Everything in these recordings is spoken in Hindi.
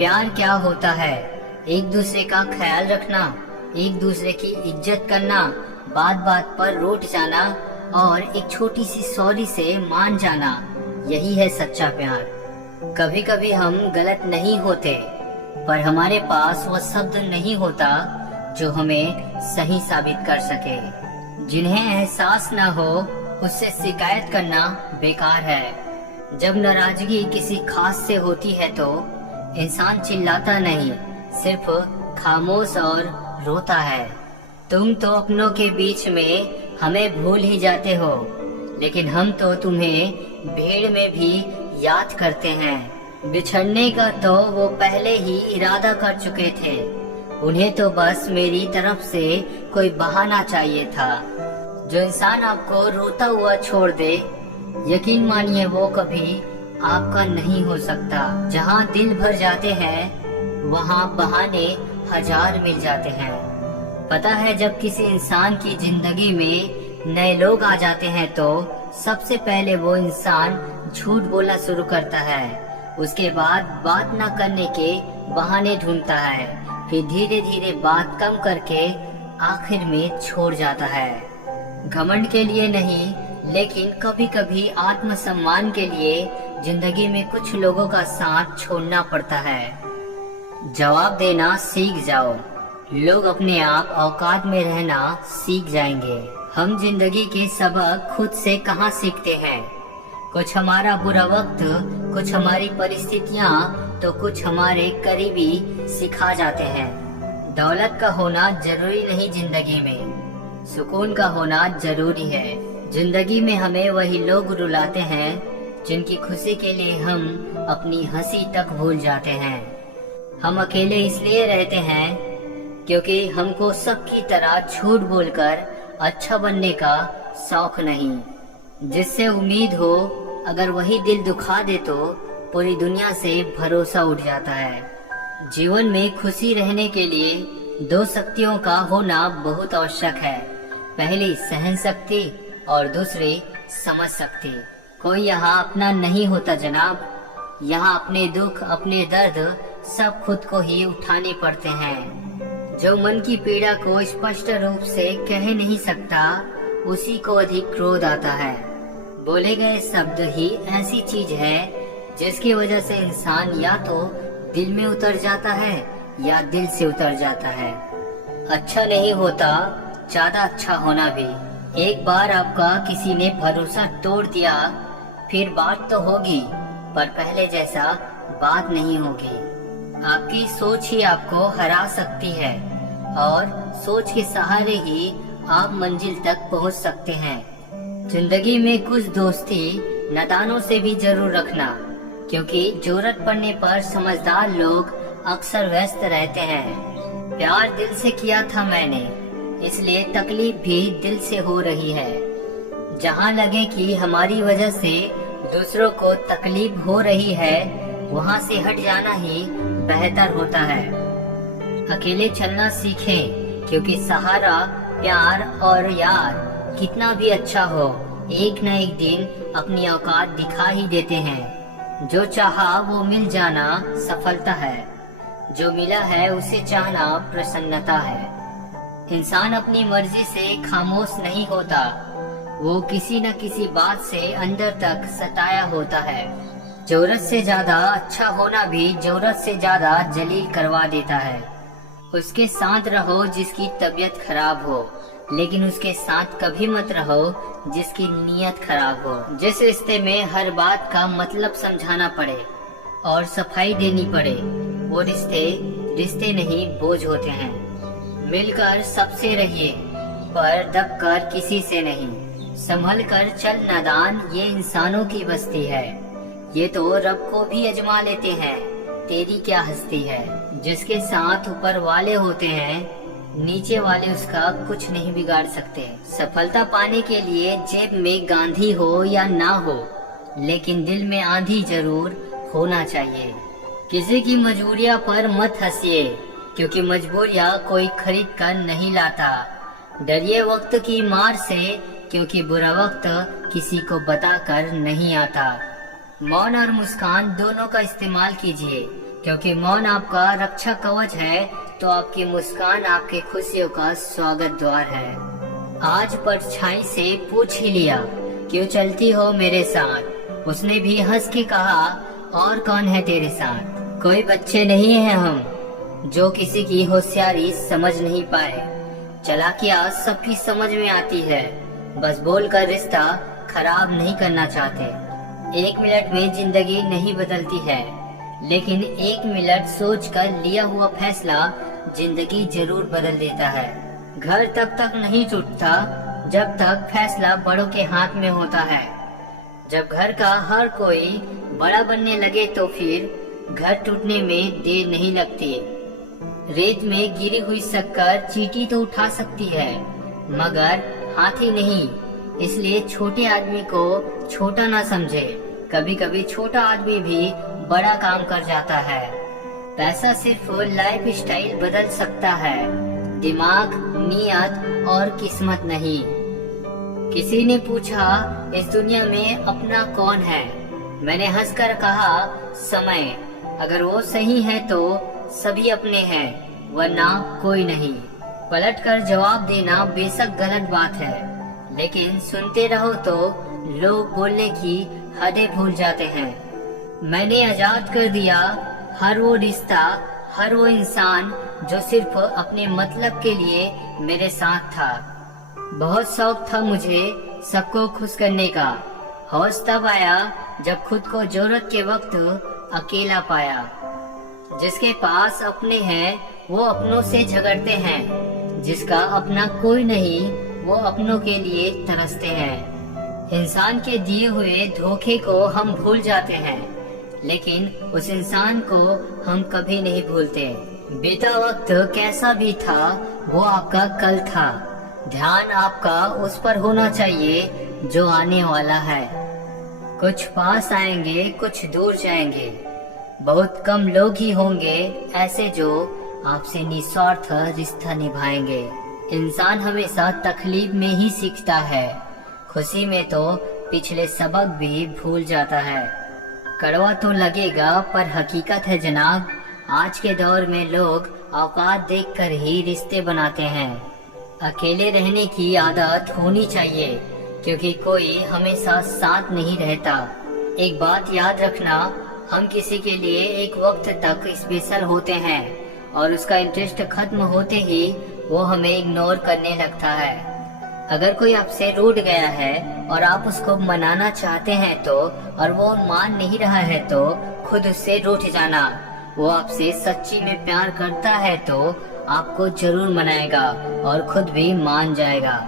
प्यार क्या होता है? एक दूसरे का ख्याल रखना, एक दूसरे की इज्जत करना, बात बात पर रूठ जाना और एक छोटी सी सॉरी से मान जाना, यही है सच्चा प्यार। कभी कभी हम गलत नहीं होते, पर हमारे पास वह शब्द नहीं होता जो हमें सही साबित कर सके। जिन्हें एहसास न हो उससे शिकायत करना बेकार है। जब नाराजगी किसी खास से होती है तो इंसान चिल्लाता नहीं, सिर्फ खामोश और रोता है। तुम तो अपनों के बीच में हमें भूल ही जाते हो, लेकिन हम तो तुम्हें भीड़ में भी याद करते हैं। बिछड़ने का तो वो पहले ही इरादा कर चुके थे, उन्हें तो बस मेरी तरफ से कोई बहाना चाहिए था। जो इंसान आपको रोता हुआ छोड़ दे, यकीन मानिए वो कभी आपका नहीं हो सकता। जहाँ दिल भर जाते हैं वहाँ बहाने हजार मिल जाते हैं। पता है, जब किसी इंसान की जिंदगी में नए लोग आ जाते हैं तो सबसे पहले वो इंसान झूठ बोलना शुरू करता है। उसके बाद बात न करने के बहाने ढूंढता है, फिर धीरे धीरे बात कम करके आखिर में छोड़ जाता है। घमंड के लिए नहीं, लेकिन कभी कभी आत्मसम्मान के लिए जिंदगी में कुछ लोगों का साथ छोड़ना पड़ता है। जवाब देना सीख जाओ, लोग अपने आप औकात में रहना सीख जाएंगे। हम जिंदगी के सबक खुद से कहाँ सीखते हैं? कुछ हमारा बुरा वक्त, कुछ हमारी परिस्थितियाँ, तो कुछ हमारे करीबी सिखा जाते हैं। दौलत का होना जरूरी नहीं जिंदगी में, सुकून का होना जरूरी है। जिंदगी में हमें वही लोग रुलाते हैं जिनकी खुशी के लिए हम अपनी हंसी तक भूल जाते हैं। हम अकेले इसलिए रहते हैं क्योंकि हमको सबकी तरह झूठ बोलकर अच्छा बनने का शौक नहीं। जिससे उम्मीद हो, अगर वही दिल दुखा दे तो पूरी दुनिया से भरोसा उठ जाता है। जीवन में खुशी रहने के लिए दो शक्तियों का होना बहुत आवश्यक है। पहली सहन शक्ति और दूसरी समझ शक्ति। कोई यहाँ अपना नहीं होता जनाब, यहाँ अपने दुख, अपने दर्द सब खुद को ही उठाने पड़ते हैं। जो मन की पीड़ा को स्पष्ट रूप से कह नहीं सकता, उसी को अधिक क्रोध आता है। बोले गए शब्द ही ऐसी चीज है जिसकी वजह से इंसान या तो दिल में उतर जाता है या दिल से उतर जाता है। अच्छा नहीं होता ज्यादा अच्छा होना भी। एक बार आपका किसी ने भरोसा तोड़ दिया, फिर बात तो होगी, पर पहले जैसा बात नहीं होगी। आपकी सोच ही आपको हरा सकती है और सोच के सहारे ही आप मंजिल तक पहुंच सकते हैं। जिंदगी में कुछ दोस्ती नादानों से भी जरूर रखना, क्योंकि जरूरत पड़ने पर समझदार लोग अक्सर व्यस्त रहते हैं। प्यार दिल से किया था मैंने, इसलिए तकलीफ भी दिल से हो रही है। जहाँ लगे कि हमारी वजह से दूसरों को तकलीफ हो रही है, वहाँ से हट जाना ही बेहतर होता है। अकेले चलना सीखें, क्योंकि सहारा, प्यार और यार कितना भी अच्छा हो, एक न एक दिन अपनी औकात दिखा ही देते हैं। जो चाहा वो मिल जाना सफलता है, जो मिला है उसे चाहना प्रसन्नता है। इंसान अपनी मर्जी से खामोश नहीं होता, वो किसी न किसी बात से अंदर तक सताया होता है। जरूरत से ज्यादा अच्छा होना भी जरूरत से ज्यादा जलील करवा देता है। उसके साथ रहो जिसकी तबीयत खराब हो, लेकिन उसके साथ कभी मत रहो जिसकी नीयत खराब हो। जिस रिश्ते में हर बात का मतलब समझाना पड़े और सफाई देनी पड़े, वो रिश्ते नहीं बोझ होते हैं। मिलकर सबसे रहिए, पर दबकर किसी से नहीं। संभल कर चल नादान, ये इंसानों की बस्ती है। ये तो रब को भी अजमा लेते हैं, तेरी क्या हस्ती है। जिसके साथ ऊपर वाले होते हैं, नीचे वाले उसका कुछ नहीं बिगाड़ सकते। सफलता पाने के लिए जेब में गांधी हो या ना हो, लेकिन दिल में आंधी जरूर होना चाहिए। किसी की मजबूरियां पर मत हंसिए, क्योंकि मजबूरियां कोई खरीद कर नहीं लाता। डरिए वक्त की मार से, क्योंकि बुरा वक्त किसी को बताकर नहीं आता। मौन और मुस्कान दोनों का इस्तेमाल कीजिए, क्योंकि मौन आपका रक्षा कवच है, तो आपकी मुस्कान आपके खुशियों का स्वागत द्वार है। आज परछाई से पूछ ही लिया, क्यों चलती हो मेरे साथ? उसने भी हंस के कहा, और कौन है तेरे साथ? कोई बच्चे नहीं हैं हम, जो किसी की होशियारी समझ नहीं पाए। चालाकियां सबकी समझ में आती है, बस बोलकर रिश्ता खराब नहीं करना चाहते। 1 मिनट में जिंदगी नहीं बदलती है, लेकिन 1 मिनट सोचकर लिया हुआ फैसला जिंदगी जरूर बदल देता है। घर तब तक नहीं टूटता जब तक फैसला बड़ों के हाथ में होता है। जब घर का हर कोई बड़ा बनने लगे तो फिर घर टूटने में देर नहीं लगती। रेत में गिरी हुई शक्कर चींटी तो उठा सकती है, मगर हाथी नहीं। इसलिए छोटे आदमी को छोटा ना समझे। कभी कभी छोटा आदमी भी बड़ा काम कर जाता है। पैसा सिर्फ लाइफ स्टाइल बदल सकता है, दिमाग, नियत और किस्मत नहीं। किसी ने पूछा, इस दुनिया में अपना कौन है? मैंने हंसकर कहा, समय। अगर वो सही है तो सभी अपने हैं, वरना कोई नहीं। पलटकर जवाब देना बेशक गलत बात है, लेकिन सुनते रहो तो लोग बोलने की हदें भूल जाते हैं। मैंने आजाद कर दिया हर वो रिश्ता, हर वो इंसान जो सिर्फ अपने मतलब के लिए मेरे साथ था। बहुत शौक था मुझे सबको खुश करने का। होश तब आया जब खुद को जरूरत के वक्त अकेला पाया। जिसके पास अपने हैं वो अपनों से झगड़ते हैं, जिसका अपना कोई नहीं वो अपनों के लिए तरसते हैं। इंसान के दिए हुए धोखे को हम भूल जाते हैं, लेकिन उस इंसान को हम कभी नहीं भूलते। बीता वक्त कैसा भी था, वो आपका कल था। ध्यान आपका उस पर होना चाहिए जो आने वाला है। कुछ पास आएंगे, कुछ दूर जाएंगे। बहुत कम लोग ही होंगे ऐसे जो आपसे निस्वार्थ रिश्ता निभाएंगे। इंसान हमेशा तकलीफ में ही सीखता है, खुशी में तो पिछले सबक भी भूल जाता है। कड़वा तो लगेगा पर हकीकत है जनाब, आज के दौर में लोग औकात देखकर ही रिश्ते बनाते हैं। अकेले रहने की आदत होनी चाहिए, क्योंकि कोई हमेशा साथ नहीं रहता। एक बात याद रखना, हम किसी के लिए एक वक्त तक स्पेशल होते हैं और उसका इंटरेस्ट खत्म होते ही वो हमें इग्नोर करने लगता है। अगर कोई आपसे रूठ गया है और आप उसको मनाना चाहते हैं तो, और वो मान नहीं रहा है तो खुद उससे रूठ जाना। वो आपसे सच्ची में प्यार करता है तो आपको जरूर मनाएगा और खुद भी मान जाएगा।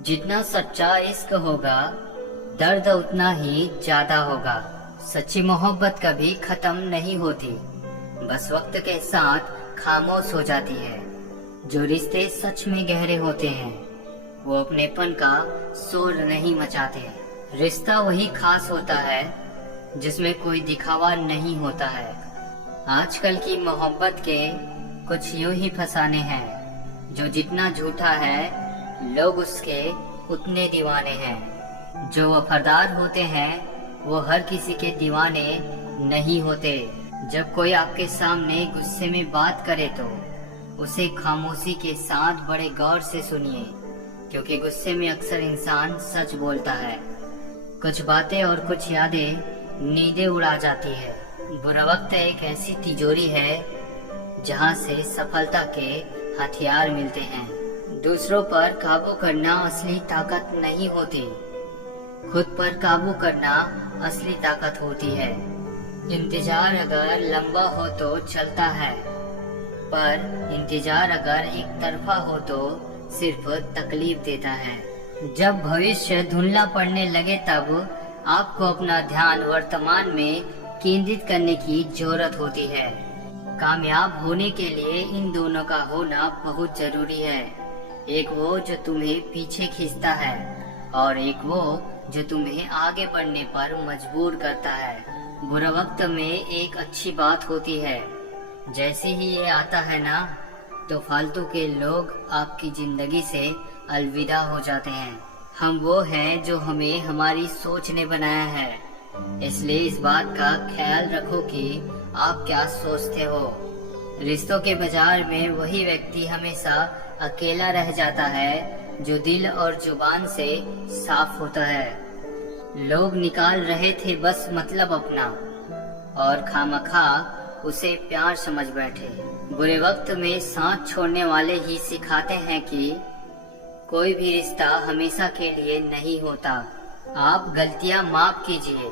जितना सच्चा इश्क होगा, दर्द उतना ही ज्यादा होगा। सच्ची मोहब्बत कभी खत्म नहीं होती, बस वक्त के साथ खामोश हो जाती है। जो रिश्ते सच में गहरे होते हैं वो अपनेपन का शोर नहीं मचाते। रिश्ता वही खास होता है जिसमें कोई दिखावा नहीं होता है। आजकल की मोहब्बत के कुछ यूं ही फसाने हैं, जो जितना झूठा है लोग उसके उतने दीवाने हैं। जो वफादार होते हैं वो हर किसी के दीवाने नहीं होते। जब कोई आपके सामने गुस्से में बात करे तो उसे खामोशी के साथ बड़े गौर से सुनिए, क्योंकि गुस्से में अक्सर इंसान सच बोलता है। कुछ बातें और कुछ यादें नींदें उड़ा जाती है। बुरा वक्त एक ऐसी तिजोरी है जहां से सफलता के हथियार मिलते हैं। दूसरों पर काबू करना असली ताकत नहीं होती, खुद पर काबू करना असली ताकत होती है। इंतजार अगर लंबा हो तो चलता है, पर इंतजार अगर एक तरफा हो तो सिर्फ तकलीफ देता है। जब भविष्य धुंधला पड़ने लगे तब आपको अपना ध्यान वर्तमान में केंद्रित करने की जरूरत होती है। कामयाब होने के लिए इन दोनों का होना बहुत जरूरी है। एक वो जो तुम्हें पीछे खींचता है और एक वो जो तुम्हें आगे बढ़ने पर मजबूर करता है। बुरा वक्त में एक अच्छी बात होती है, जैसे ही ये आता है ना तो फालतू के लोग आपकी जिंदगी से अलविदा हो जाते हैं। हम वो हैं जो हमें हमारी सोच ने बनाया है, इसलिए इस बात का ख्याल रखो कि आप क्या सोचते हो। रिश्तों के बाजार में वही व्यक्ति हमेशा अकेला रह जाता है जो दिल और जुबान से साफ होता है। लोग निकाल रहे थे बस मतलब अपना, और खामखा उसे प्यार समझ बैठे। बुरे वक्त में साथ छोड़ने वाले ही सिखाते हैं कि कोई भी रिश्ता हमेशा के लिए नहीं होता। आप गलतियां माफ कीजिए,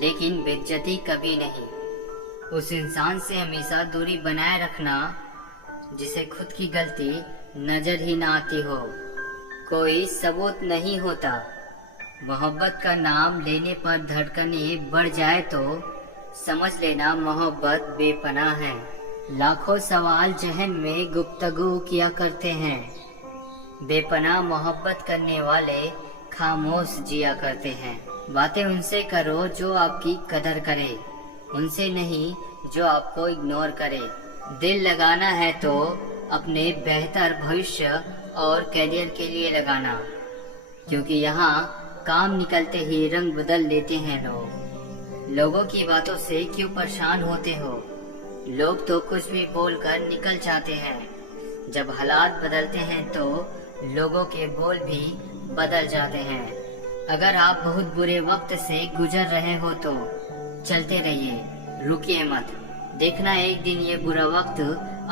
लेकिन बेइज्जती कभी नहीं। उस इंसान से हमेशा दूरी बनाए रखना जिसे खुद की गलती नजर ही ना आती हो। कोई सबूत नहीं होता। मोहब्बत का नाम लेने पर धड़कनें बढ़ जाए तो समझ लेना मोहब्बत बेपनाह है। लाखों सवाल जहन में गुफ्तगू किया करते हैं। बेपनाह मोहब्बत करने वाले खामोश जिया करते हैं। बातें उनसे करो जो आपकी कदर करे, उनसे नहीं जो आपको इग्नोर करे। दिल लगाना है तो अपने बेहतर भविष्य और करियर के लिए लगाना, क्योंकि यहाँ काम निकलते ही रंग बदल लेते हैं लोग। लोगों की बातों से क्यों परेशान होते हो। लोग तो कुछ भी बोलकर निकल जाते हैं। जब हालात बदलते हैं तो लोगों के बोल भी बदल जाते हैं। अगर आप बहुत बुरे वक्त से गुजर रहे हो तो चलते रहिए, रुकिए मत। देखना एक दिन ये बुरा वक्त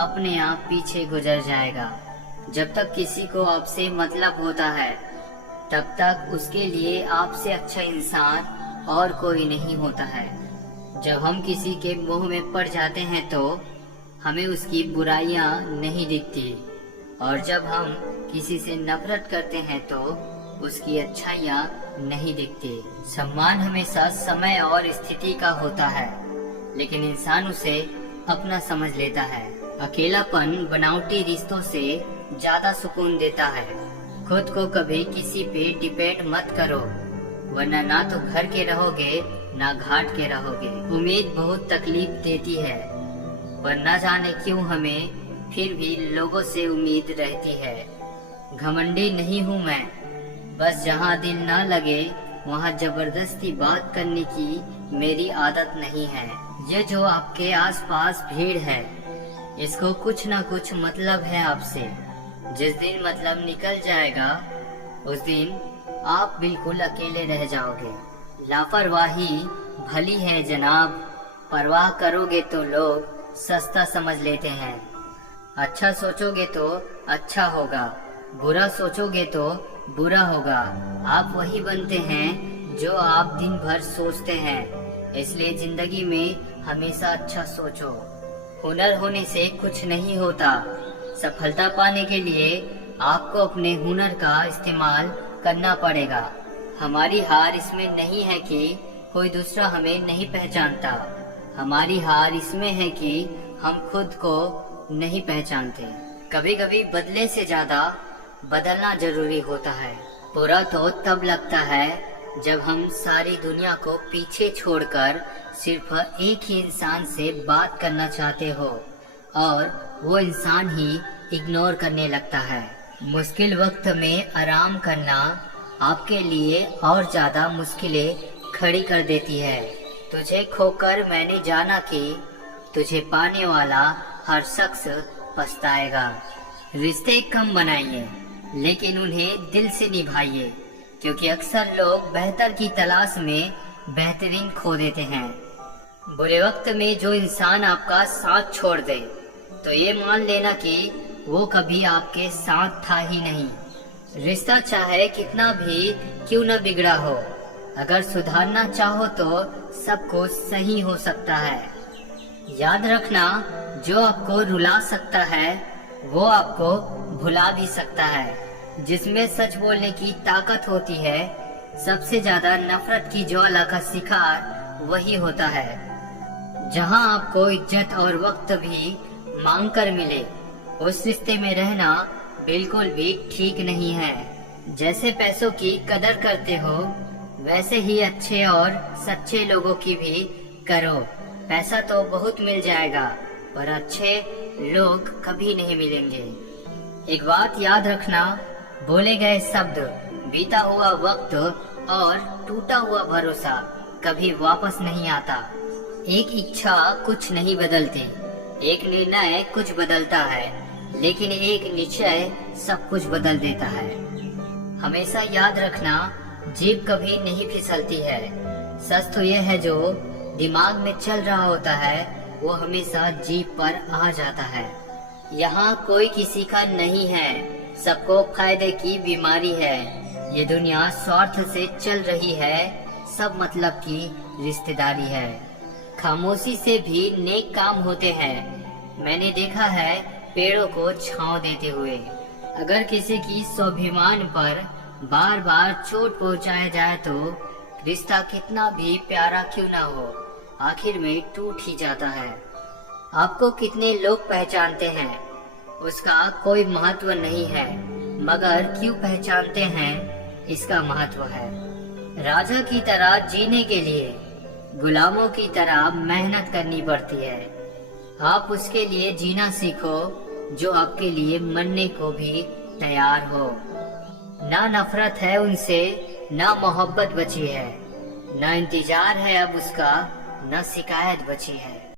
अपने आप पीछे गुजर जाएगा। जब तक किसी को आपसे मतलब होता है तब तक उसके लिए आपसे अच्छा इंसान और कोई नहीं होता है। जब हम किसी के मुंह में पड़ जाते हैं तो हमें उसकी बुराइयां नहीं दिखती, और जब हम किसी से नफरत करते हैं तो उसकी अच्छाइयाँ नहीं दिखती। सम्मान हमेशा समय और स्थिति का होता है, लेकिन इंसान उसे अपना समझ लेता है। अकेलापन बनावटी रिश्तों से ज्यादा सुकून देता है। खुद को कभी किसी पे डिपेंड मत करो, वरना ना तो घर के रहोगे ना घाट के रहोगे। उम्मीद बहुत तकलीफ देती है, पर न जाने क्यों हमें फिर भी लोगों से उम्मीद रहती है। घमंडी नहीं हूँ मैं, बस जहाँ दिल ना लगे वहाँ जबरदस्ती बात करने की मेरी आदत नहीं है। ये जो आपके आसपास भीड़ है, इसको कुछ ना कुछ मतलब है आपसे। जिस दिन मतलब निकल जाएगा उस दिन आप बिल्कुल अकेले रह जाओगे। लापरवाही भली है जनाब, परवाह करोगे तो लोग सस्ता समझ लेते हैं। अच्छा सोचोगे तो अच्छा होगा, बुरा सोचोगे तो बुरा होगा। आप वही बनते हैं जो आप दिन भर सोचते हैं, इसलिए जिंदगी में हमेशा अच्छा सोचो। हुनर होने से कुछ नहीं होता। सफलता पाने के लिए आपको अपने हुनर का इस्तेमाल करना पड़ेगा। हमारी हार इसमें नहीं है कि कोई दूसरा हमें नहीं पहचानता, हमारी हार इसमें है कि हम खुद को नहीं पहचानते। कभी कभी बदले से ज्यादा बदलना जरूरी होता है। बुरा तो तब लगता है जब हम सारी दुनिया को पीछे छोड़कर सिर्फ एक ही इंसान से बात करना चाहते हो और वो इंसान ही इग्नोर करने लगता है। मुश्किल वक्त में आराम करना आपके लिए और ज्यादा मुश्किलें खड़ी कर देती है। तुझे खोकर मैंने जाना कि तुझे पाने वाला हर शख्स पछताएगा। रिश्ते कम बनाइए, लेकिन उन्हें दिल से निभाइए, क्योंकि अक्सर लोग बेहतर की तलाश में बेहतरीन खो देते हैं। बुरे वक्त में जो इंसान आपका साथ छोड़ दे तो ये मान लेना कि वो कभी आपके साथ था ही नहीं। रिश्ता चाहे कितना भी क्यों न बिगड़ा हो, अगर सुधारना चाहो तो सब कुछ सही हो सकता है। याद रखना, जो आपको रुला सकता है वो आपको भुला भी सकता है। जिसमें सच बोलने की ताकत होती है, सबसे ज्यादा नफरत की ज्वाला का शिकार वही होता है। जहां आपको इज्जत और वक्त भी मांग कर मिले, उस रिश्ते में रहना बिल्कुल भी ठीक नहीं है। जैसे पैसों की कदर करते हो, वैसे ही अच्छे और सच्चे लोगों की भी करो। पैसा तो बहुत मिल जाएगा, पर अच्छे लोग कभी नहीं मिलेंगे। एक बात याद रखना, बोले गए शब्द, बीता हुआ वक्त और टूटा हुआ भरोसा कभी वापस नहीं आता। एक इच्छा कुछ नहीं बदलती, एक निर्णय कुछ बदलता है, लेकिन एक निश्चय सब कुछ बदल देता है। हमेशा याद रखना, जीभ कभी नहीं फिसलती है। सच तो यह है, जो दिमाग में चल रहा होता है वो हमेशा जीभ पर आ जाता है। यहाँ कोई किसी का नहीं है, सबको फायदे की बीमारी है। ये दुनिया स्वार्थ से चल रही है, सब मतलब की रिश्तेदारी है। खामोशी से भी नेक काम होते हैं, मैंने देखा है पेड़ों को छांव देते हुए। अगर किसी की स्वाभिमान पर बार बार चोट पहुंचाया जाए तो रिश्ता कितना भी प्यारा क्यों ना हो, आखिर में टूट ही जाता है। आपको कितने लोग पहचानते हैं उसका कोई महत्व नहीं है, मगर क्यों पहचानते हैं इसका महत्व है। राजा की तरह जीने के लिए गुलामों की तरह मेहनत करनी पड़ती है। आप उसके लिए जीना सीखो जो आपके लिए मरने को भी तैयार हो। ना नफरत है उनसे, ना मोहब्बत बची है, ना इंतजार है अब उसका, ना शिकायत बची है।